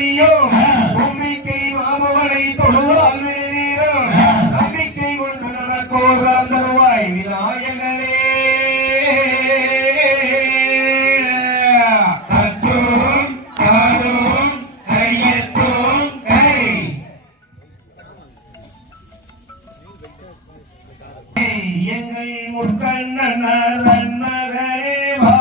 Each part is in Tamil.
அறியோம் நம்பிக்கை மாமவனை தொழுவால் வீரம் நம்பிக்கை கொண்டு நடக்கோர் தருவாய் விநாயகரே தத்துவம் தாரும் கையத்தும் கை எங்கள் முக்கண்ணன் நன்னகரே வா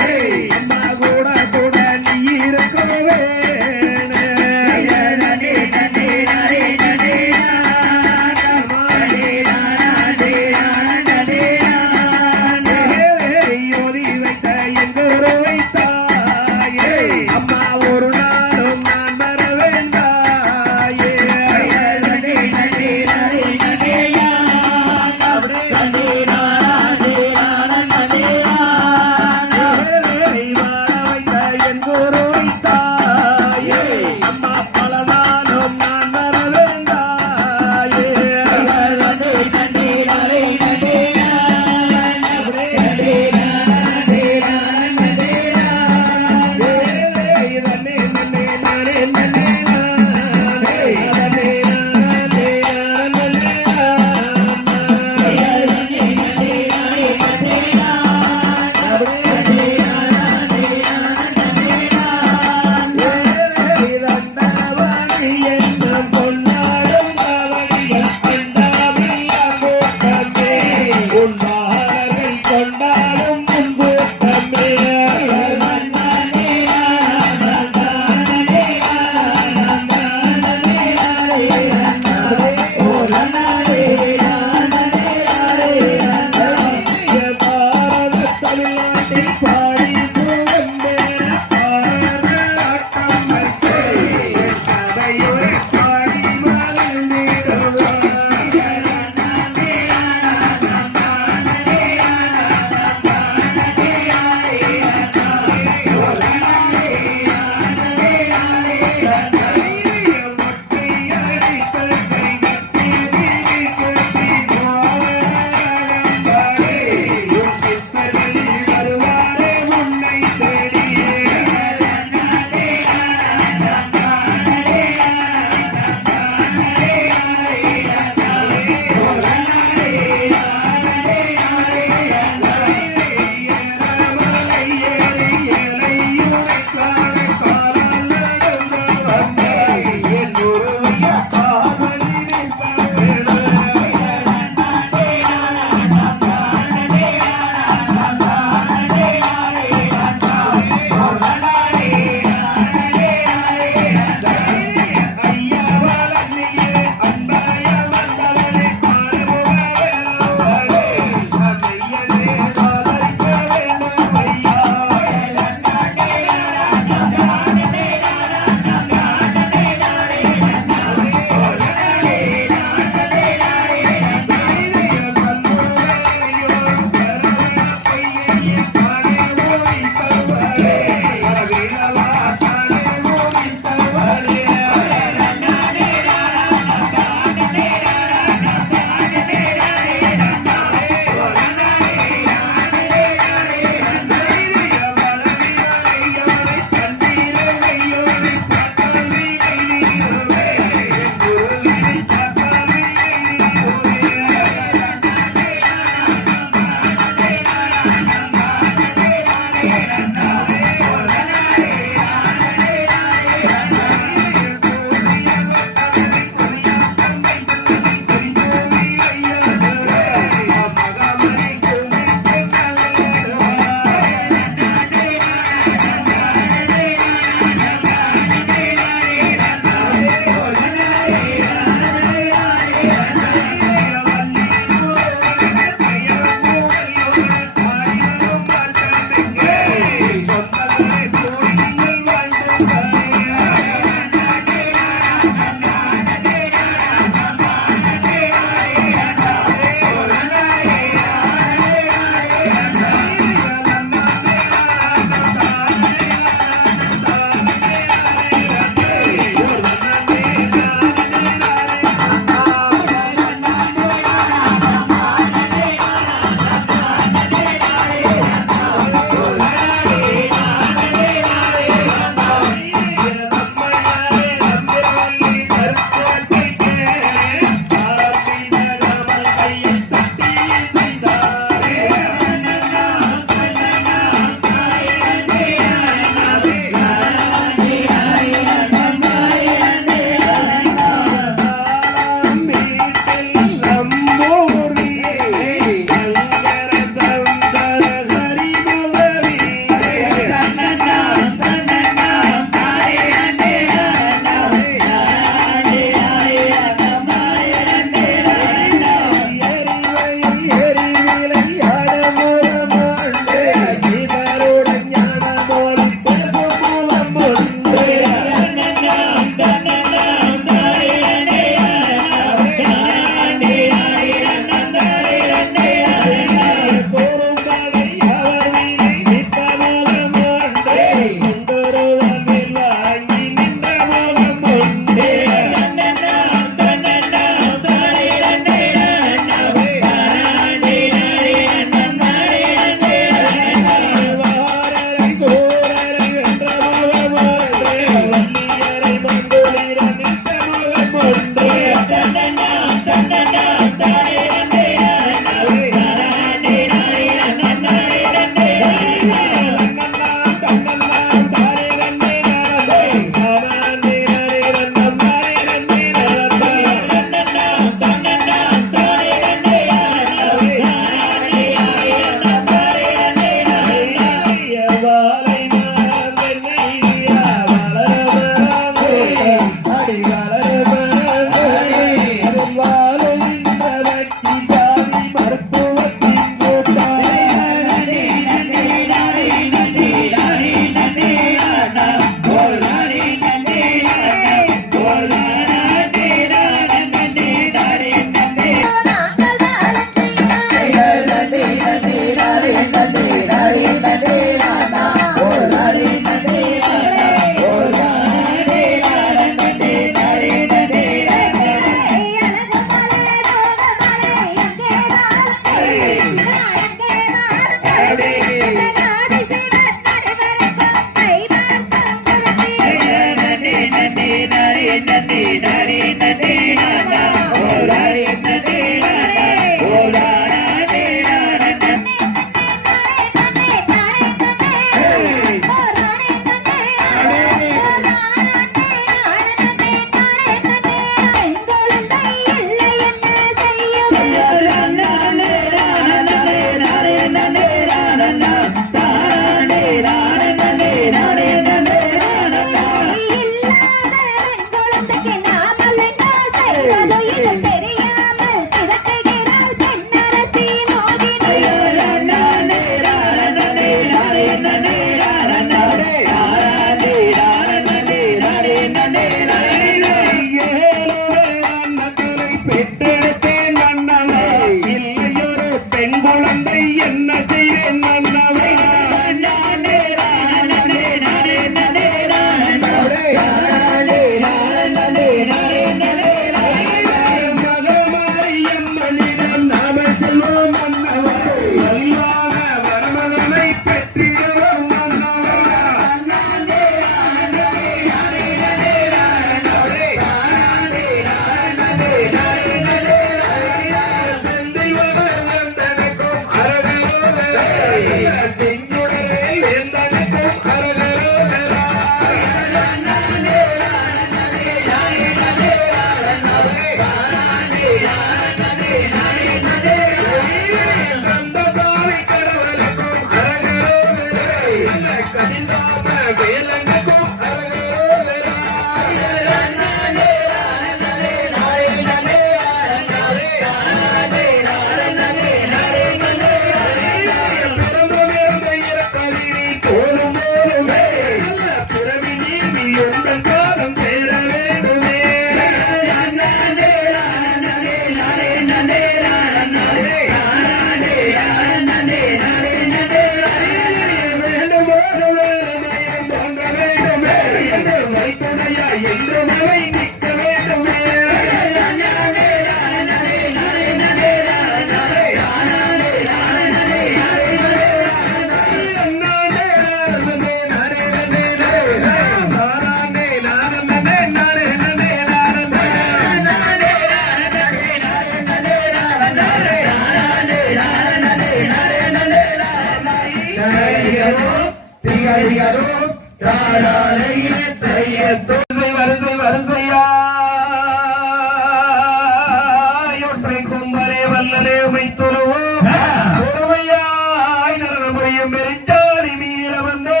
வரிசையாய் கும்பரே வல்லலே வைத்துருவோம் பொறுமையாய் நரமுறையும் மெரிஞ்சாரி மீற வந்தே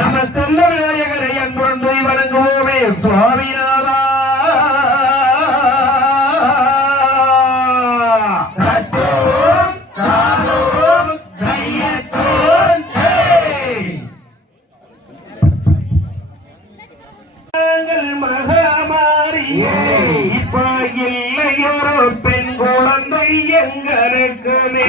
நம்ம செல்ல விநாயகரை அன்புடன் போய் வணங்குவோமே சுவாமிநாதா. பெண் குழந்தை எங்களுக்குமே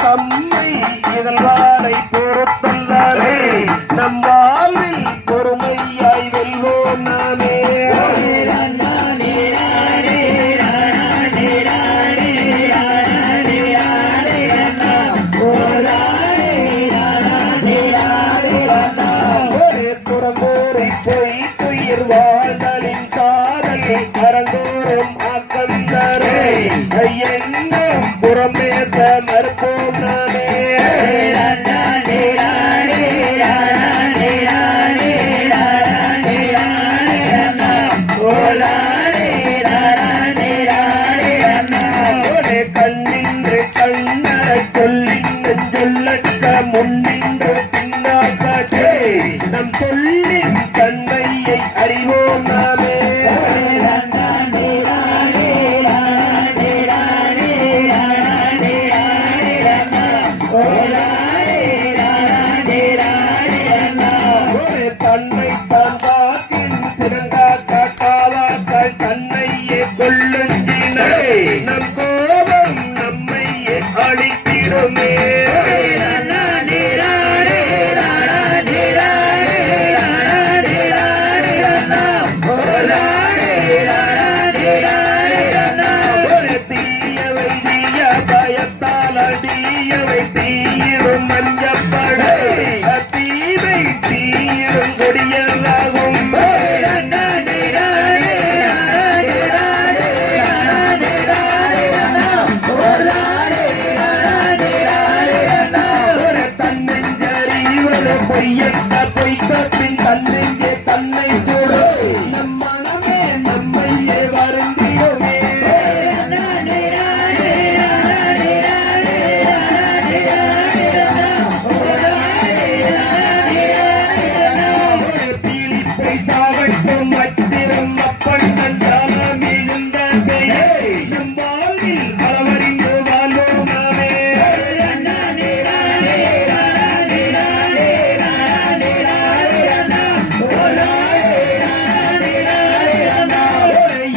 தம்மை இதழ்வானை பொறுத்தல்லாரே நம் வாழ்வில் பொறுமையாய் வெல்வோம் நாமே. புறங்கோரை போய் துயிர் வாழ்தலின் காதல் அரங்கோறும் ஆக்கந்தரே என்னும் புறமேச மறுப்போம் நாமே. கண்ணின்று கண்ணரை சொல்லின்னு சொல்லட்ட முன்னின்று பின்னாக்காட்டே நம் சொல்லின் தன்மையை அறிவோம் நாமே. தன்னை தான் காக்கின் சிறங்கா காட்டாவாக்கள் தன்னையே கொள்ளுங்கினை நம் கோபம் நம்மையே அழித்திடுமே. தீயவை தீய பயத்தால் அடியவை தீரும் மஞ்சப்படை தீமை தீரும் கொடியலாகும். தன்னெஞ்சறிவது பொய்யற்ற பொய்த்தப்பின் தன்னெஞ்சே தன்னை சுடு நம் மனமே நம்மையே வருந்திடுமே. பீலிப்பை சாவட்டும் அச்சிரம் அப்பன் தஞ்சாலம் இருந்த நம் வாழ்வில் அளவறிந்து வாழ்வோம் நாமே.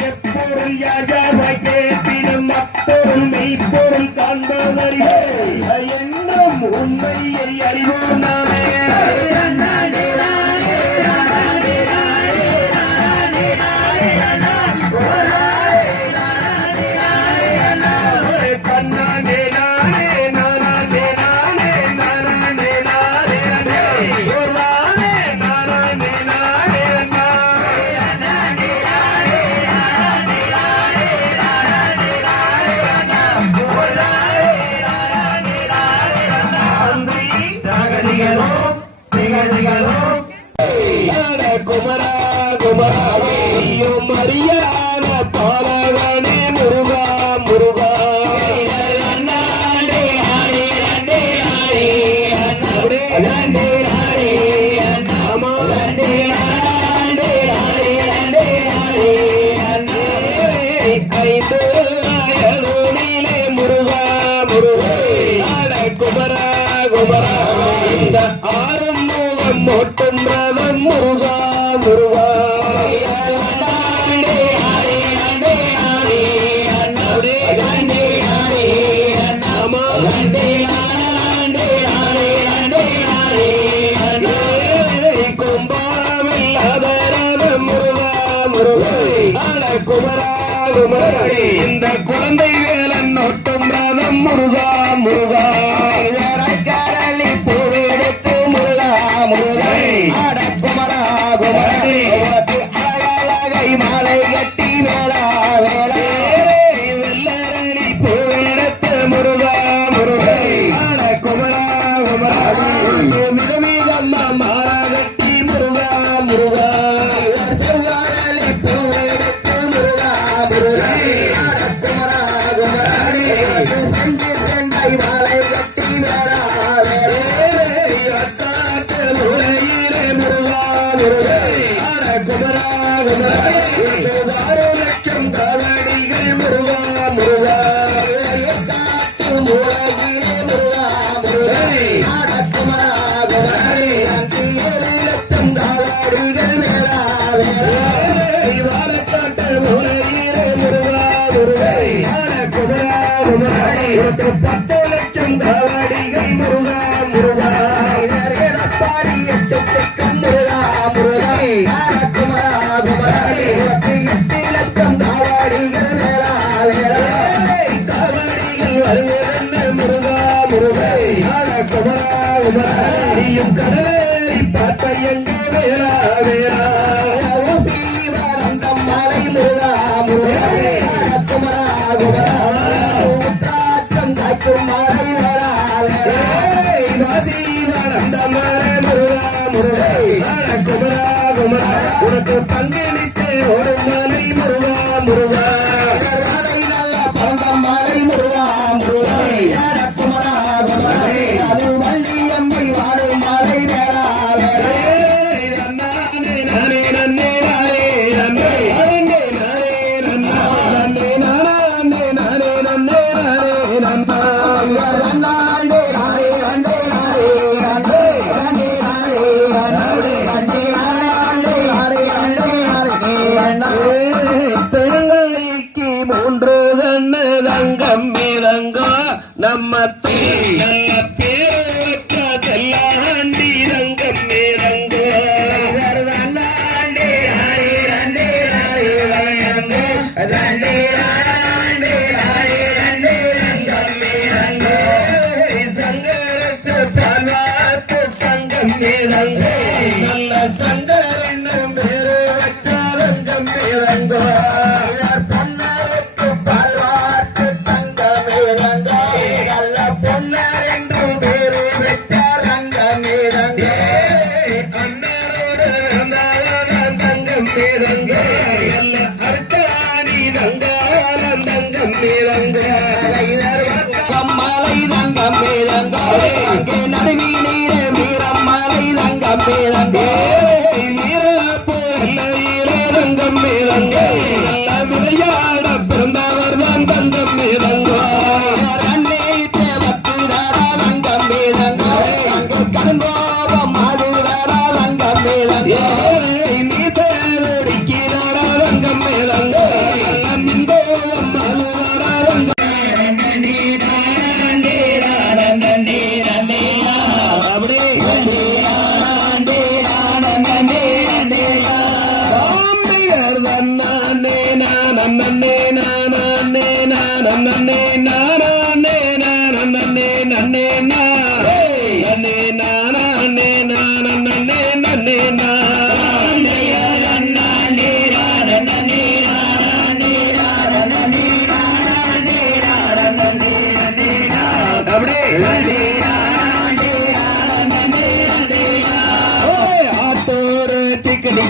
எப்பொருள் யாஜாவாய் கேட்பினும் அப்பொருள் மெய்ப்பொருள் காண்பவரே என்னும் உண்மையை அறிவோம் நாமே. தன்னானே நானே நானே நானே நானே நானே நானே நானே நானே குமரா குமராவையும் மரியான பாலவனே முருகா முருகா. ஐந்து அயலூரிலே முருகா முருகா குமரா குமரா இந்த ஆறும் முகம் மொட்டும் ரதம் முருகா முருகா. குமரா குமரா இந்த குழந்தை வேலன் நோட்டும் ரதம் முருகா முருகா. கரளி பூவெடுத்து முருகா முருகா குமரா குமரா அழகை மாலை கட்டி வேளா வேளா வெள்ளரணி பூவெடுத்து முருகா முருகா குமரா குமரா மிக மீதம்மா மாலை கட்டி முருகா முருகா. சென்று சென்றை மாலை நீயும் கடலை பார்த்த எங்க வேறா வேறா மலை முருகா முருகா குமரா குமராட்டம் காய்க்கும் மலை வேறா முருகா குமரா குமரா உனக்கு பங்களித்து ஒரு மலை முருகா முருகா மலை முருகா முருகா குமரா குமரா அது வள்ளியம்மை வாழும் மலை வேறா தேங்காய்க்கு மூன்று கண்ணு தங்கம் மிதங்கோ நம்ம நல்ல பேரற்ற செல்லாண்டி தங்கம் மிதங்கோ சங்கரத்து பால்வாத்து சங்கம் மிதங்கோ நல்ல சங்கரன் பேரு வச்ச தங்கம் மிதங்கோ பொன்னருக்கு பால்வாத்து தங்கம் மிதங்கோ நல்ல பொன்னர் என்று பேரு வச்ச தங்கம் மிதங்கோ அண்ணரோடு தங்கம் மிதங்கோ நல்ல அர்த்தாணி தங்காலம் தங்கம் மிதங்கோ மலை தங்கம் மிதங்கோ அங்கே நடுவி நீர வீரமலை தங்கம் மிதங்கோ தங்கம் மிதங்கோ நல்ல விளையாட பிறந்தவர் தான் தங்கம் மிதங்கோ அன்னை தேவத்து தாரா தங்கம் மிதங்கோ அங்கே கடுங்கோபம் மாதுதாரா தங்கம் மிதங்கோ நீ தேவடிக்கிறாரா தங்கம் மிதங்கோ நல்ல மிந்தோபம் மாதுதாரா தங்கம்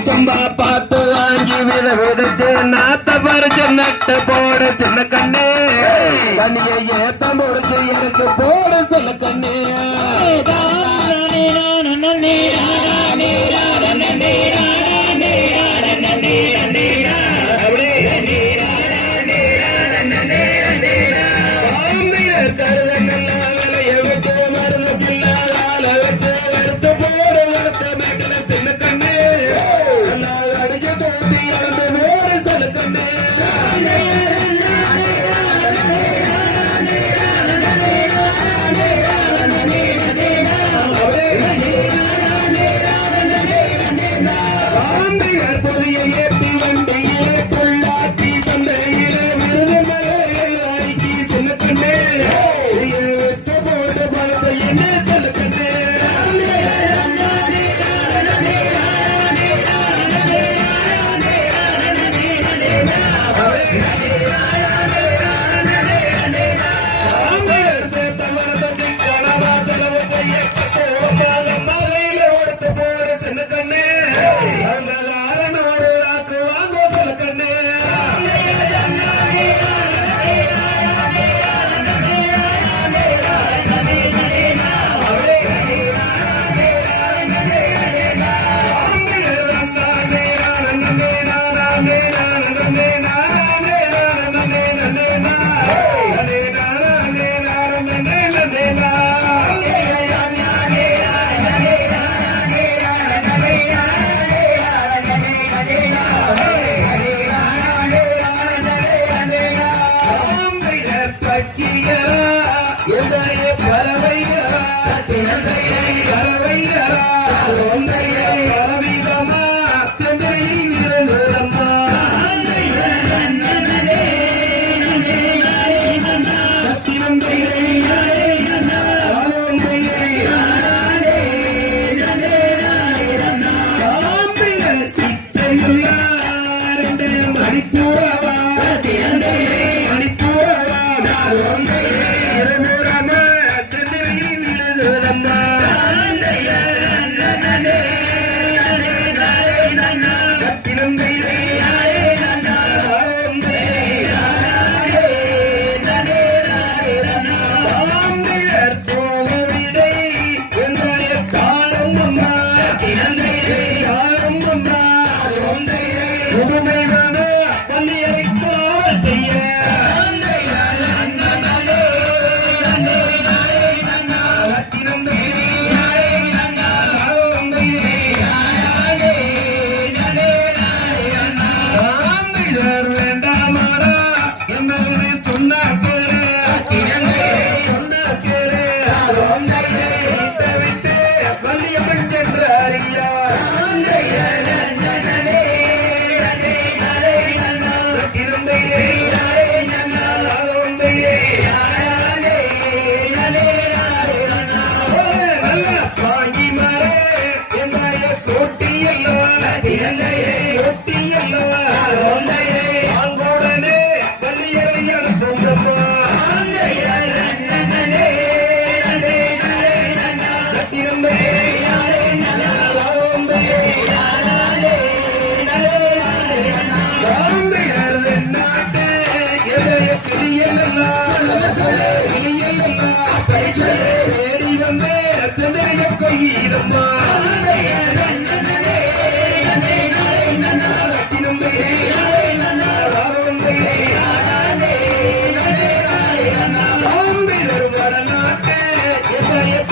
சம்பா பார்த்து வாங்கி வித விதைச்சு நாத்த பறிச்சு நட்டு போடு சின்ன கண்ணே கண்ணியை ஏத்த முடிச்சு எனக்கு போடு சின்ன கண்ணே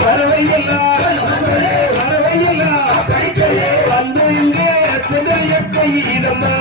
வரவையெல்லாம் வந்து இங்கே புதையற்கை ஈரம்மா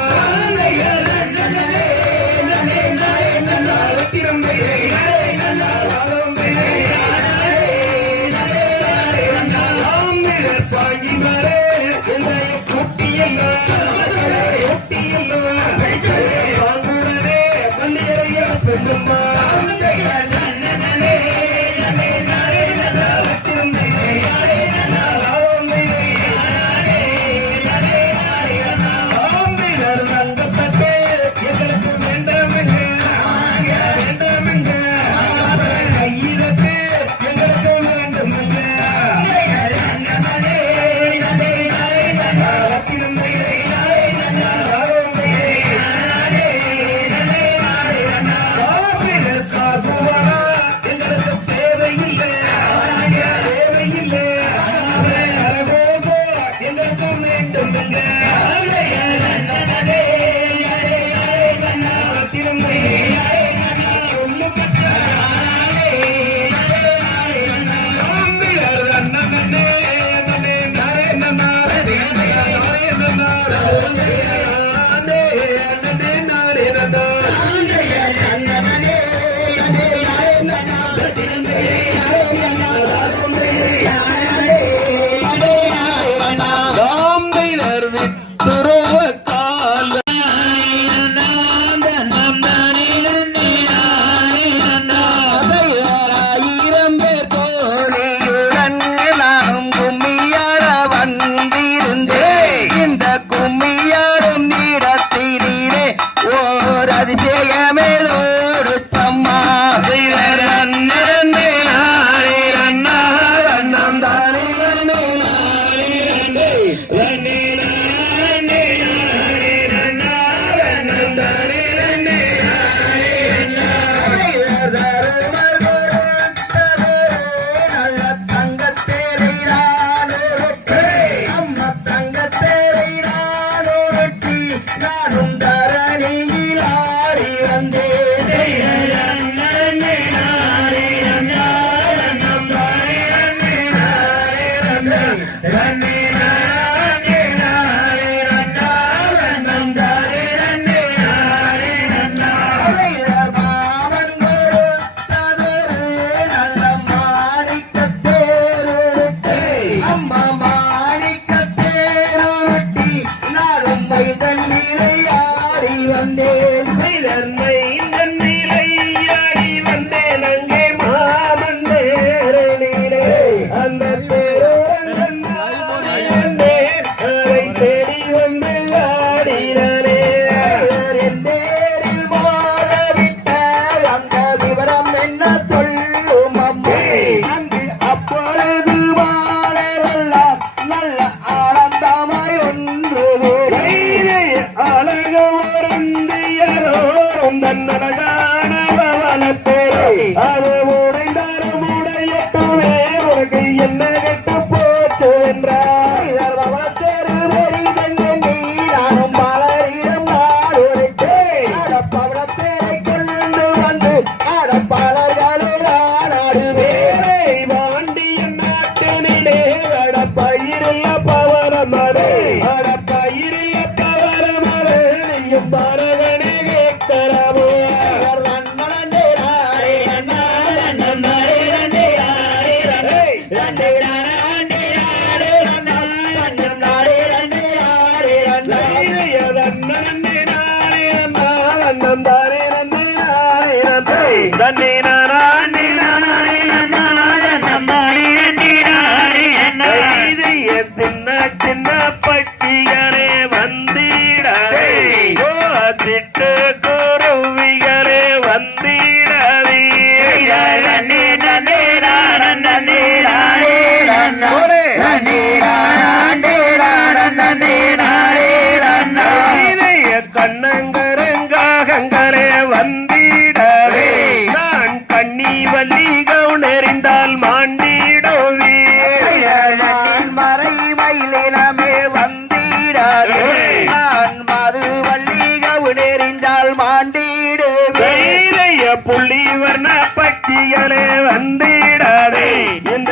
புள்ளி வர்ண பட்சிகளே வந்திடாதே இந்த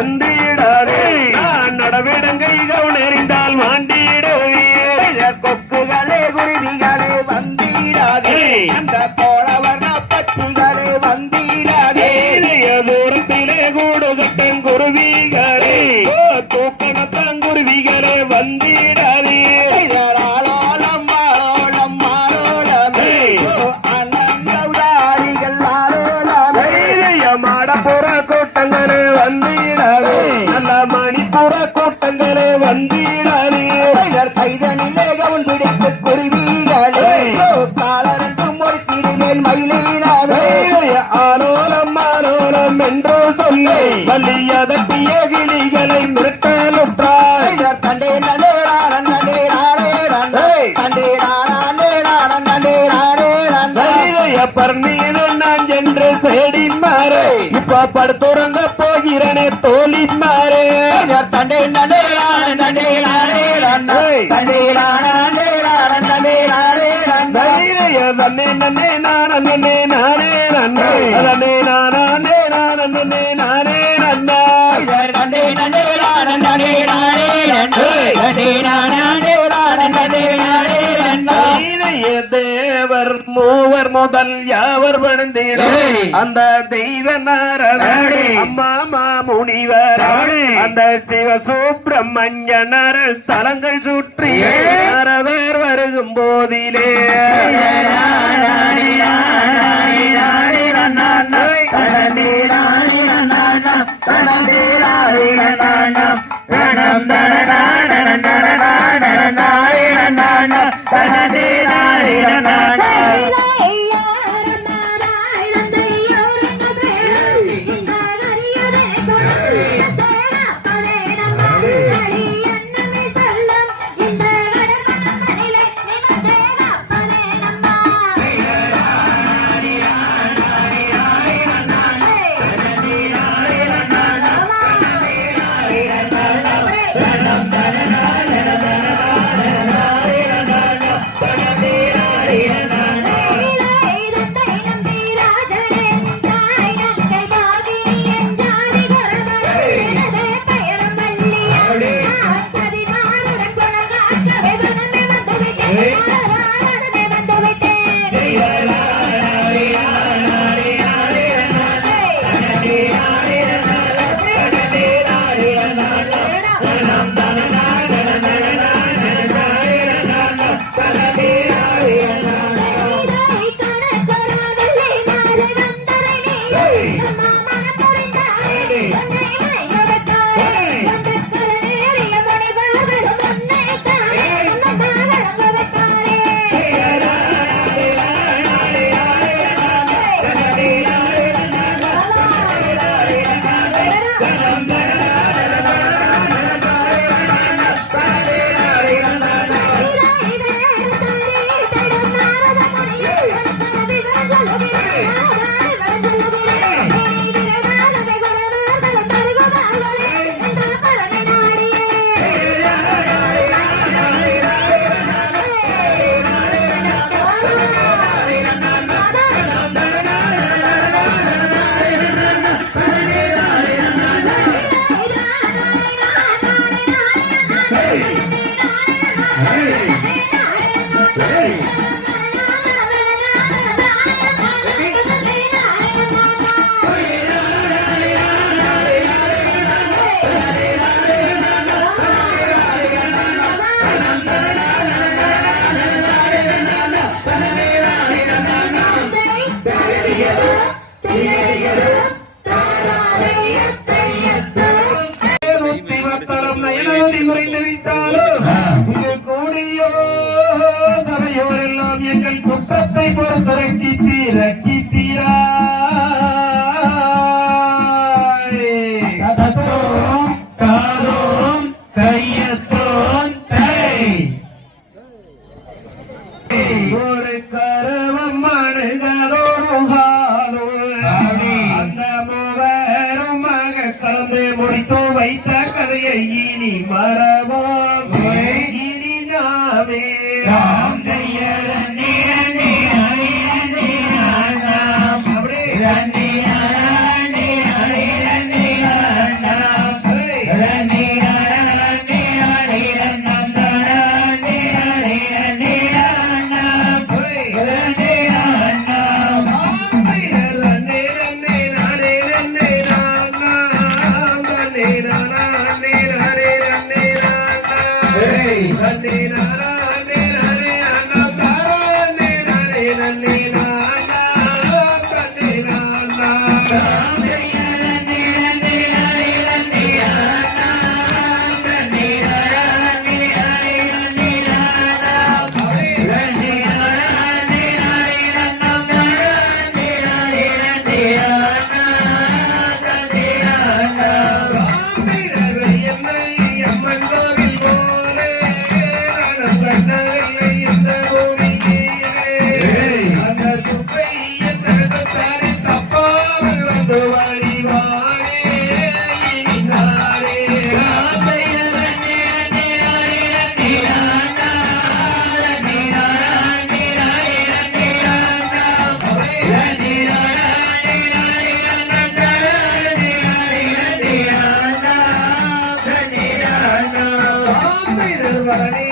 வந்திடாதே நடவிடங்கை கவுனறிந்தால் மாண்டிடுவீர் கொக்குகளே குருவிகளே வந்திடாதே அந்த கோளவர்ண பத்திகளே வந்திடாதே தூரத்திலே கூடு கட்டும் குருவிகளே தூக்கணத்தான் குருவிகளே வந்திடாதே ஆலோலம் ஆலோலம் ஆலோலமே அண்ணங்கௌதாரிகள் ஆலோலமே மாடப்புற கூட்டங்களே வந்திடாதே நல்ல மணிப்புற கூட்டங்களே வந்திடாதே கைதனிலே கவுன் பிடித்து குருவிகளே காலரண்டும் ஒரு திருமேல் மயிலினாவே ஆலோலம் ஆலோலம் என்று சொல்லி வலியதட்டிய கிளிகளை மிரட்டலுற்றாய் கண்டே நண்டே நாடன் நண்டே நாடே நண்டே கண்டே நாடே நாடன் நண்டே நாடே நண்டே பர்ணீனு நான் சென்று சேடின்மாரே இப்ப படுத்துறங்க போகிறனே தோழின்மாரே தண்டே நண்டே நாடன் நண்டே நாடே நண்டே கண்டே நாடே நாடன் நண்டே நாடே நண்டே நன்னே நன்னே நானே நானே நன்னே நன்னே நானே நானே நானே நன்னா நண்டே நண்டே நாடன் நண்டே நாடே நண்டே கண்டே நாடே நாடன் நண்டே நாடே நண்டே தேவர் மூவர் முதல் யாவர் வணந்திட அந்த தெய்வ நாரதே அம்மா மாமுனிவர் அந்த சிவ சுப்பிரமணியனர் ஸ்தலங்கள் சுற்றி நாரதர் வருகும் போதிலே எங்கள் குற்றத்தை ரட்சிப்பீராய் காதோம் கையத்தோன் ஒரு கரவம் அணுகலோடு அந்த மூவரும் மக கலந்து முடித்து வைத்த கதையை இனி மரபோம் இனி நாமே பரணி